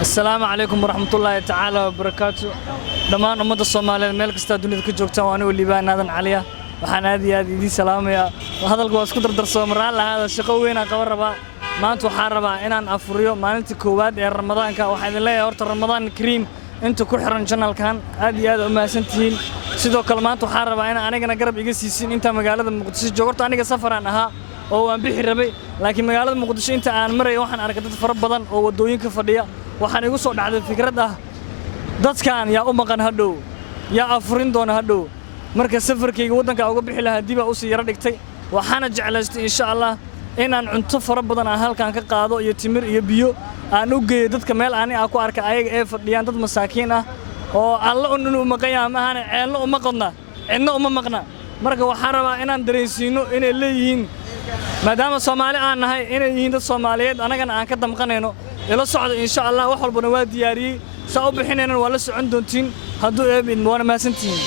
السلام عليكم ورحمة الله تعالى وبركاته. دمان أمة الصومالية ملك استادوني كجوكتان وأنا والليبان هذا عليا وحنا هذه دي سلام يا وهذا الجواز كنت درسوا مرة هذا الشقوين قبل ربع ما أنتوا حاربا إن أنا أفريو ما أنت كواد يا رمضان كواحد الله يورت رمضان الكريم أنتوا كحرن جنال كان هذه ما سنتين سيدو كلمات وحاربا أنا كنا قرب يجي سيسين أنت مقالة المقدسة جورت أنا كسفر عنها oo aan bixi rabay laakiin magaalada Muqdisho inta aan maray waxaan arkay dad fara badan oo wadooyinka fadhiya waxaan igu soo dhacday fikrad ah dadkan yaa u maqan hadhow yaa afurin doona hadhow marka safarkayga wadanka uga bixi lahaa dib u sii yara dhigtay waxaana jeclaystay insha Allah inaan cunto fara badan aan halkan ka qaado iyo timir iyo biyo aan u geeyo dadka meel aan ku arkay ayaga ee fadhiyaan dad masaakiin ah oo alla uu maqayaa ma ahana ceelno uma qodna cidna uma maqna marka waxaan rabaa inaan dareensiino inay leeyihiin maadaama Soomaali aan nahay inay yihiin dad Soomaaliyeed anagana aan ka damqanayno ila socdo insha Allah wax walbana waa diyaariyay saa u bixinayna waa la socon doontiin hadduu eebin waana maasantiin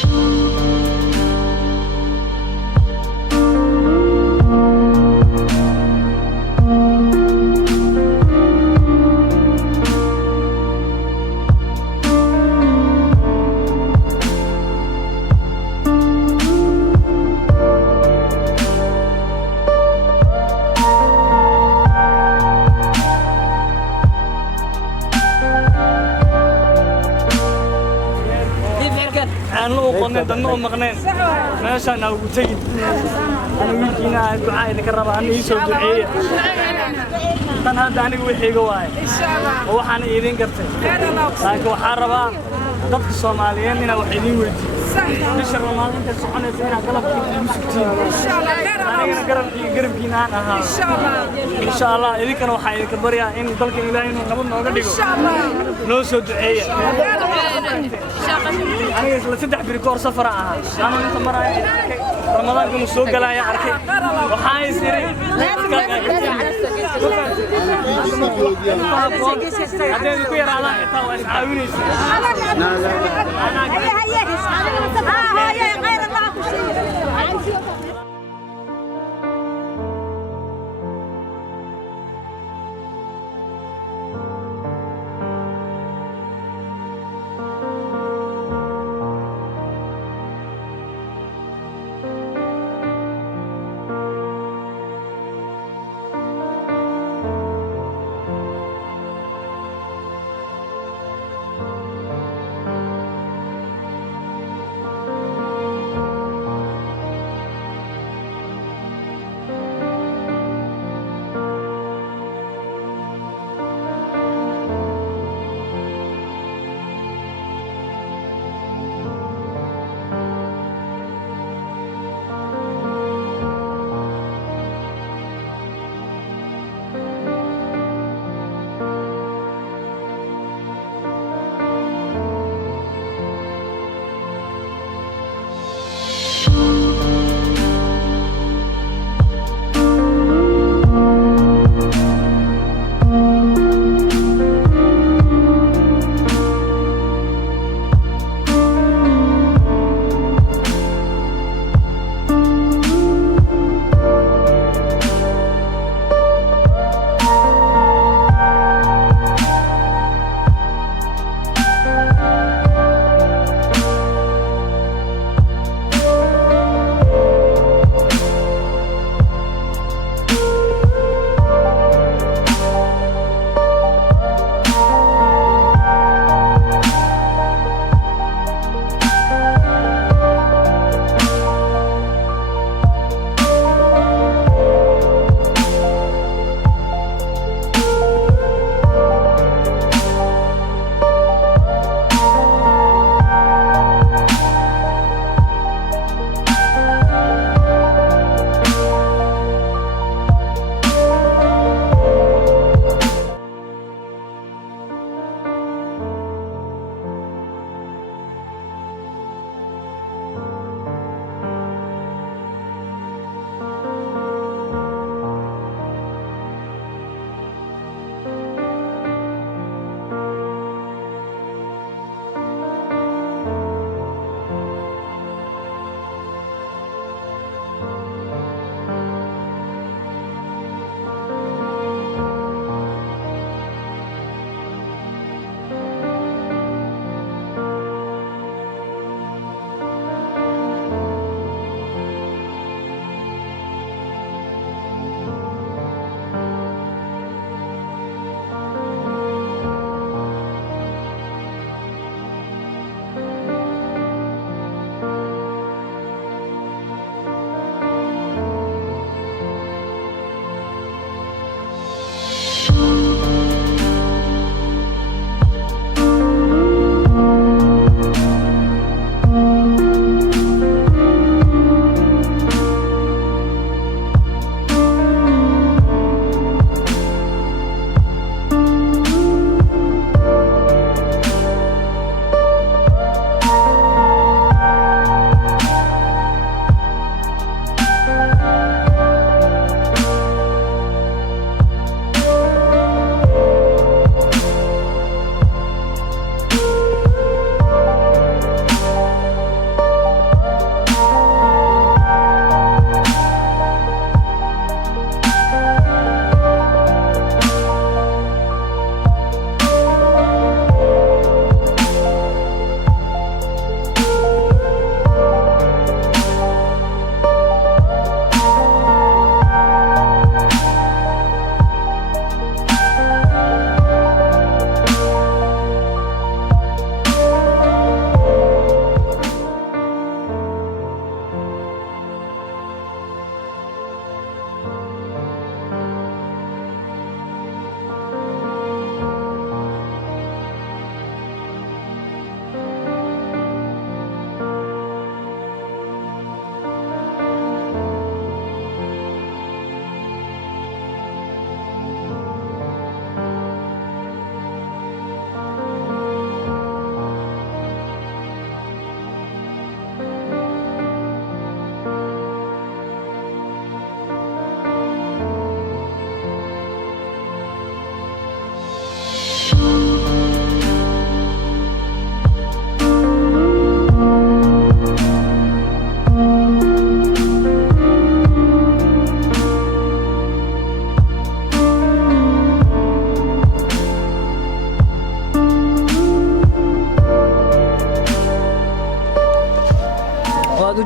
دنو مقنين ماشي أنا وتجي أنا ويجينا دعاء إذا كربا أنا يسوي دعية أنا هذا أنا وحي جواي إن شاء الله وحنا يدين كرتين لكن وحاربا ضد الصوماليين هنا وحيدين ويجي مش رمضان أنت سبحانه وتعالى قلب مسكتين إن شاء الله أنا قرب جينا أنا إن شاء الله إذا كانوا حي كبريا إن ضلك إلهي نقبل نقدر إن شاء الله نوسو دعية أنا لسه بريكور سفر أنا أنت مرة رمضان كم سوق لا يا أركي وحاي سيري هذا يكوي رالا تاوي عاوني غير الله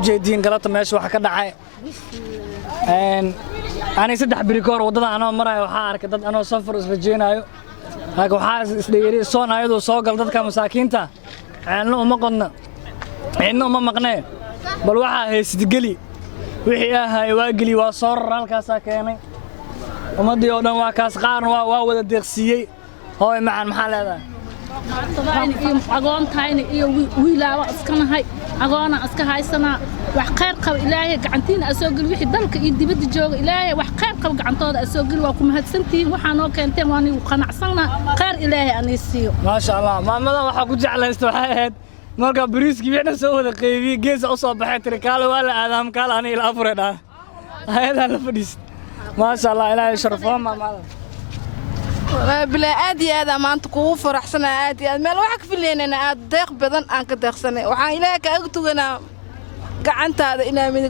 ujeediin galabta meesha waxa ka dhacay anay 3 biri koor wadada anoo marayo waxaa arkay dad anoo safar israjeenayo laakiin waxaa isdheeri soonayadu soo gal dadka masaakiinta aanna uma qodna cidna uma maqneen bal waxaa haysid geli wixii ahay waa geli waa soo halkaas keenay ummadii oo dhan waa kaas qaarna waa wada deeqsiyay hooy macaan maxaa leedahay agoontaayna iyo wiilaawa iska nahay agoona iska haysana wax khayr qab ilaahay gacantiina asoo gal wixii dalka iyo dibadda jooga ilaahay wax khayr qab gacantooda asoo gal waa ku mahadsantiin waxa noo keenteen waan igu qanacsana khayr ilaahay aan siiyo ma sha Allah maamada waxa ku jeclaysto waxay ahayd marka bariiski wixna soo wada qeybiyay gees u soo baxay tirkaale waa la aadaam kaal aan ila afreeda hay'adaha la fadhiis ma sha Allah ilaahay sharfo maamada بلا عادي هذا ما أنت كوف فرحسنا عادي ما الواحد في اللي أنا أدق بدن أنك دقسنا وحين إلهك أقطع أنا قعنت هذا إنا من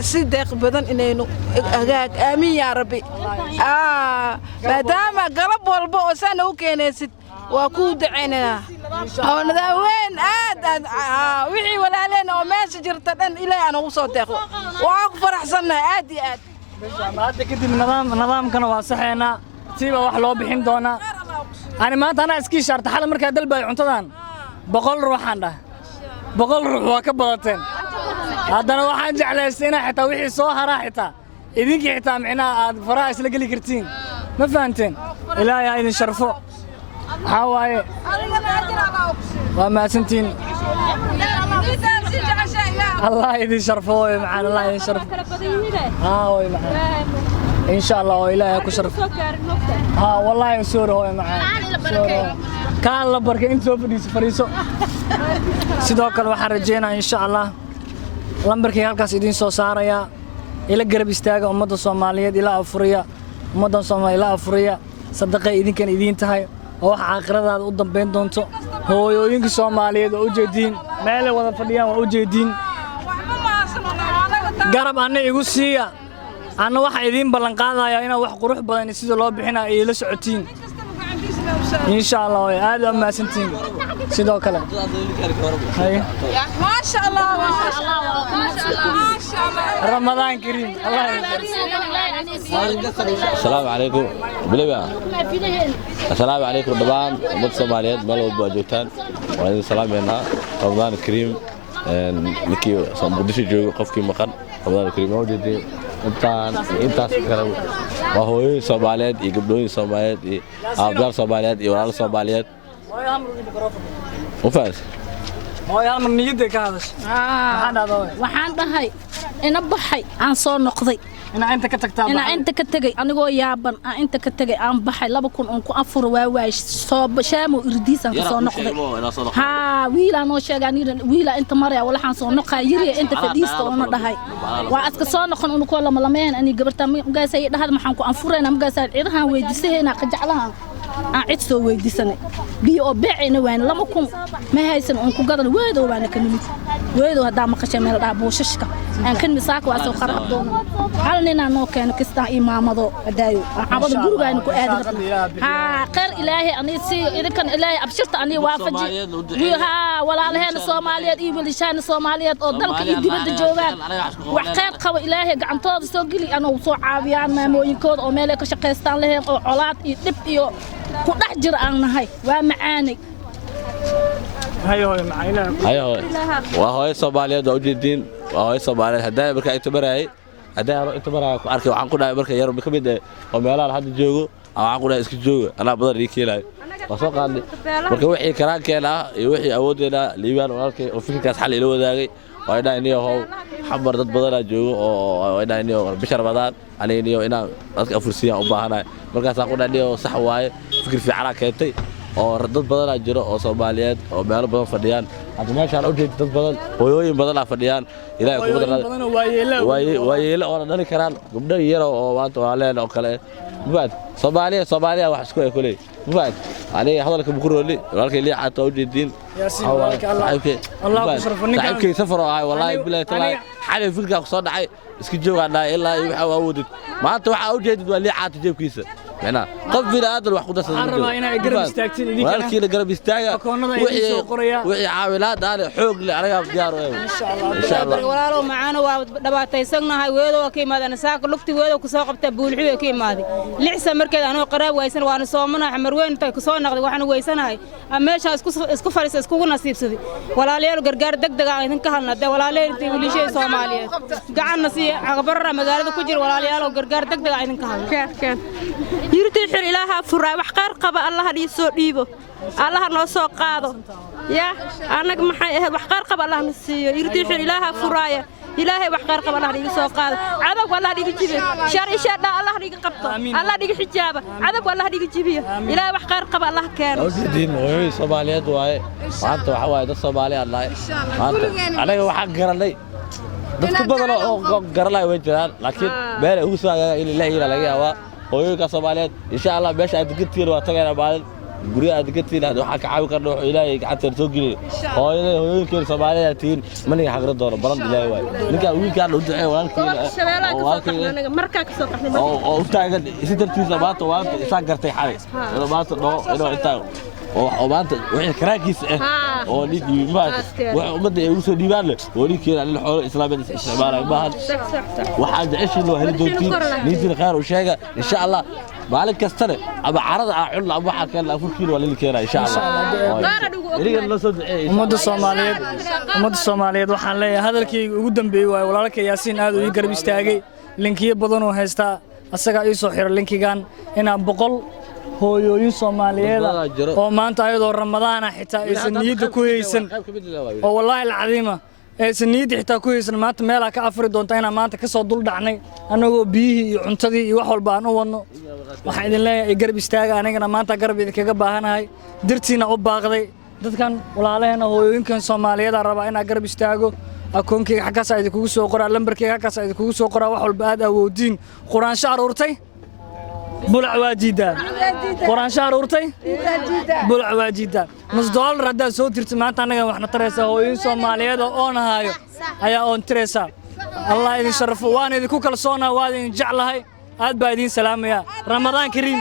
صدق بدن إنه أجاك آمين يا ربي ما دام قرب والبؤ سنة وكنست وأكود عيننا أنا ذا وين وحي ولا لنا وما سجرت إلى أنا وصوتك وأكو فرحسنا عادي عادي هذا كده نظام كانوا واصحينا سيبا wax loo bixin doona ani maanta ana iskii sharta xal marka dalbay cuntadan 100 ruuxan dhah 100 ruux waa ka badateen hadana waxaan jeclaysay xitaa wixii soo haraa xitaa idinkii xitaa micnaa aad faraha isla gali kartiin ma fahanteen ilaahay ha idin sharfo waxaa waaye waa maasantiin الله يدي شرفوه معنا الله يشرف هاوي معنا إن شاء الله وإلهي كشرف والله يسور هو معنا كان الله بركة أنتوا فريسو سيدوك الواحد رجينا إن شاء الله لامبركي هالكاس يدين سو ساريا إلى قرب استاجا أمضى الصومالية إلى أفريقيا أمضى الصومالية إلى أفريقيا صدقة يدين كان يدين تهاي oo aakhirada u dambeyn doonto hooyooyinka Soomaaliyeed oo jeedin meel wada fadhiyaan oo jeedin garab aan igu siiya ana waxa idin ballan qaadaya in wax qurux badan sida loo bixinayo ay la socotiin insha Allah aad ama santiin sidoo kale ما شاء الله رمضان كريم الله السلام عليكم بلبا السلام عليكم دبان مد Soomaaliyeed meel walba joogtaan waa idin salaameena Ramadan Kareem ninkii Muqdisho joogo qofkii maqan Ramadan Kareem oo jeedin intaas kale waa hooyooyin Soomaaliyeed iyo gabdhooyin Soomaaliyeed iyo aabayaal Soomaaliyeed iyo walaal Soomaaliyeed وفاز هو من نيدك هذا waxaan dhahay ina baxay aan soo noqday inta ka tagtaa inta ka tagay anigoo yaaban inta ka tagay aan baxay 2000 oo ku afur waa soo bashaamo irdiisan ka soo noqday wiila noo sheegaan wiila inta maraya waxaan soo noqay yiri inta fadhiista oo dhahay waa aska soo noqon uu ku lameen ani gabarta magaasay dhahad maxaan ku anfurayna magaasay ciidahan weydiisayna qajaclahan عيد سوي دي سنة بيو بيعنا وين لما كون ما هاي سنة أنكو قدر ويدو وانا كنمت ويدو هدا ما قشة ميل رابو ششكا أن كن مساك واسو خراب دونا حالنا نو كان كستا إمام ذو دايو عبد جروجا إنكو قادر خير إلهي أني سي إذا كان إلهي أبشرت أني وافجي ولا لهنا الصوماليات إيبل لشان الصوماليات أو دلك يدي بد الجوجات وحقيقة قوي إلهي عن طاز سوقلي أنا وصو عابيان ما موينكود أو مالك شقيستان لهم أو علات يدب يو ku dhex jir aan nahay waa macaanay hayo macayna hayo waa hooyo Soomaaliyeed oo jeedin waa hooyo Soomaaliyeed hadaa marka ay tabaray ku arkay waxaan ku dhahay marka yar kamid oo meelaha hadda joogo waxaan ku dhahay iska joogo ana badan ii keenay waa soo qaadnay marka wixii karaankeena iyo wixii awoodeena liibaan walaalkay oo fikirkaas xal ila wadaagay waa inay hoow xamar dad badan joogo oo inay bishar badan aniga inaan dadka afursiyan u baahanahay markaas aan ku dhahay sax waaye fikir fiican keentay oo dad badan jiro oo Soomaaliyeed oo meel badan fadhiyaan hadda meeshaan u jeed dad badan hooyooyin badan fadhiyaan ilaahay ku badan waayeelo oo dhali karaan gabdho yar oo maanta waa leen oo kale baad Soomaaliya wax isku ay kulay baad aniga hadalka bukurooli walaalkay lii xataa u jeedin الله يشرف ninka ay safar oo wallahi billahi taala xalay fikirka ku soo dhacay iska joogaana ilaa waxa awoodid maanta waxa u jeedid waa lii xataa jeebkiisa macna qof bini aadan wax ku darsan waxaan rabaa inay garab istaagtiin idinkana walaalkiina garab istaaga akoonnada ay soo qorayaan wixii caawilaad aan xoog leh anaga diyaar u ah insha Allah walaalo macaana waa dhabaataysanahay weedo ka imaadana saaka lugti weedo ku soo qabta buulxiyo ka imaaday lixsa markeed anoo qaraab waysan waana soomanahay marweyn tay ku soo naqday waxaan weysanahay meesha isku fariis isku nasiibsaday walaalayaal gargaar degdeg ah idin ka halnaa walaalayaal wiilashay Soomaaliyeed gacan si aqbarra magaalada ku jir walaalayaal gargaar degdeg ah idin ka halnaa yirtii xir ilaaha furaa wax qaar qaba Allah hadii soo dhiibo Allah noo soo qaado ya anaga maxay ahayd wax qaar qaba Allah na siiyo yirtii xir ilaaha furaaya ilaahay wax qaar qaba Allah dhiga soo qaado cadab wallah dhiga jibiyo shari shada Allah dhiga qabto Allah dhiga xijaaba cadab wallah dhiga jibiyo ilaahay wax qaar qaba Allah keeno diin way Soomaaliyeed waaye maanta waxa waaye dad Soomaaliyeed Allah maanta anaga waxa garanay dadku badan oo garanay way jiraan laakiin meel ugu soo ilaahay laga yaabaa hooyooyinka Soomaaliyeed insha Allah meesha aad digtiin waa tagayna maalin guriga aad digtiin waxa ka caawi karno ilaahay gacanta soo geliyo hooyooyinka Soomaaliyeed tiin maniga xaqra doono balan ilaahay waay ninka wiilka u duceey walaalkiina marka ka soo qaxnay oo u taagan si tartiisa maanta waa isaan gartay xalay maanta inoo intaa oo maanta wixii karaakiis ah oo lidii maanta wax umada ay ugu soo dhiibaan oo lidkeena in xoolo islaamiyad isticmaalay baahan waxa jeceshiin loo heli doontiin niidina khayr u sheega insha Allah maalin kastana aba carada ah cunna waxa kale afurkiina waa lili keenaa insha Allah iriga la soo duceeyay umada Soomaaliyeed waxaan leeyahay hadalkii ugu dambeeyay waa walaalka Yaasiin aad u garab istaagay linkiyo badan oo haysta asaga ay soo xiray linkigan inaa 100 hooyooyin Soomaaliyeed oo maanta ayadoo Ramadaan ah xitaa aysan niyada ku haysan oo wallahi alcadiima aysan niyada xitaa ku haysan maanta meel ka afri doonta inaan maanta ka soo dul dhacnay anagoo biyihii iyo cuntadii iyo wax walba aan u wadno waxaan idin leeyahay garab istaaga anagana maanta garab idinkaga baahanahay dirtiina u baaqday dadkan walaalaheena hooyooyinkan Soomaaliyeed raba inaan garab istaago akoonkayga xaggaas ay kugu soo qoraa lambarkayga xaggaas ay kugu soo qoraa wax walba aad awoodiin quraan shaar urtay بلع واجدا قران شهر ورتي بلع واجدا نص دولار هذا سو ترت ما تانغا waxna taraysa hooyin Soomaaliyeed oo nahayo ayaa on taraysa Allah idin sharafo waan idin ku kalsoona waan idin jeclahay aad baa idin salaamaya Ramadaan Kariim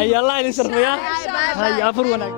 ay Allah idin sharfaya hay afur wanaag